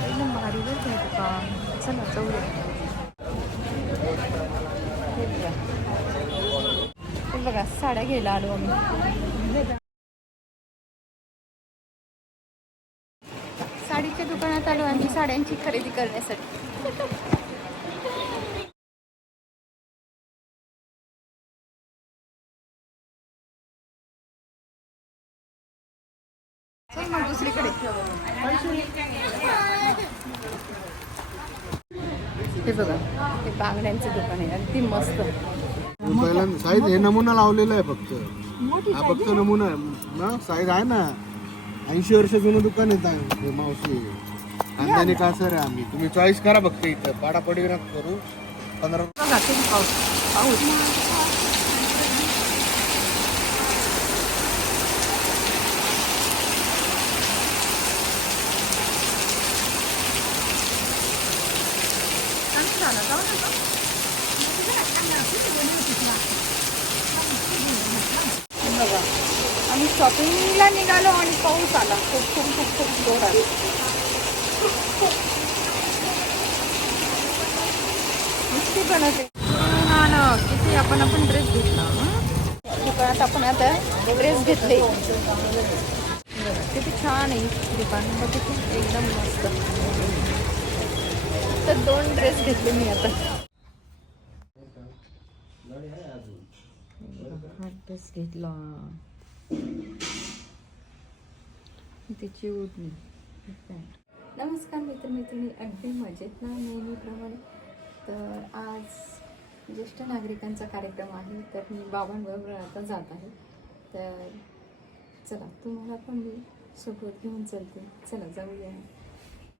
एकदम भारी बरं का दुकान चला जाऊया हे बघा. हे बघा साड्या घ्यायला आलो आम्ही साडीच्या दुकानात आलो आम्ही साड्यांची खरेदी करण्यासाठी दुसरीकडे हे बघा हे बांगड्यांचं दुकान आहे. अगदी मस्त. साईज हे नमुना लावलेला आहे फक्त. हा फक्त नमुना आहे. ना साईज आहे ना. ऐंशी वर्ष जुनं दुकान आहे ता- मावशी. खानदानी का सर आहे आम्ही. तुम्ही चॉईस करा फक्त इथं. पाडापडी करू. पंधरा बघा तुम्ही पाऊस पाऊस बघा आम्ही शॉपिंगला निघालो आणि पाऊस आला. खूप खूप खूप खूप जोरात. नुसती बनवते हा ना किती आपण आपण ड्रेस घेतला? दुकानात आपण आता ड्रेस घेतले. किती छान आहे दुकान. बघ किती एकदम मस्त. तर दोन ड्रेस घेतले मी आता. हा ड्रेस घेतला. ओढणी पॅन्ट नमस्कार मित्र मैत्रिणी अगदी मजेत ना नेहमीप्रमाणे. तर आज ज्येष्ठ नागरिकांचा कार्यक्रम आहे तर मी बाबांबरोबर आता जात आहे. तर चला तुम्हाला पण मी सोबत घेऊन चलते. चला जाऊया.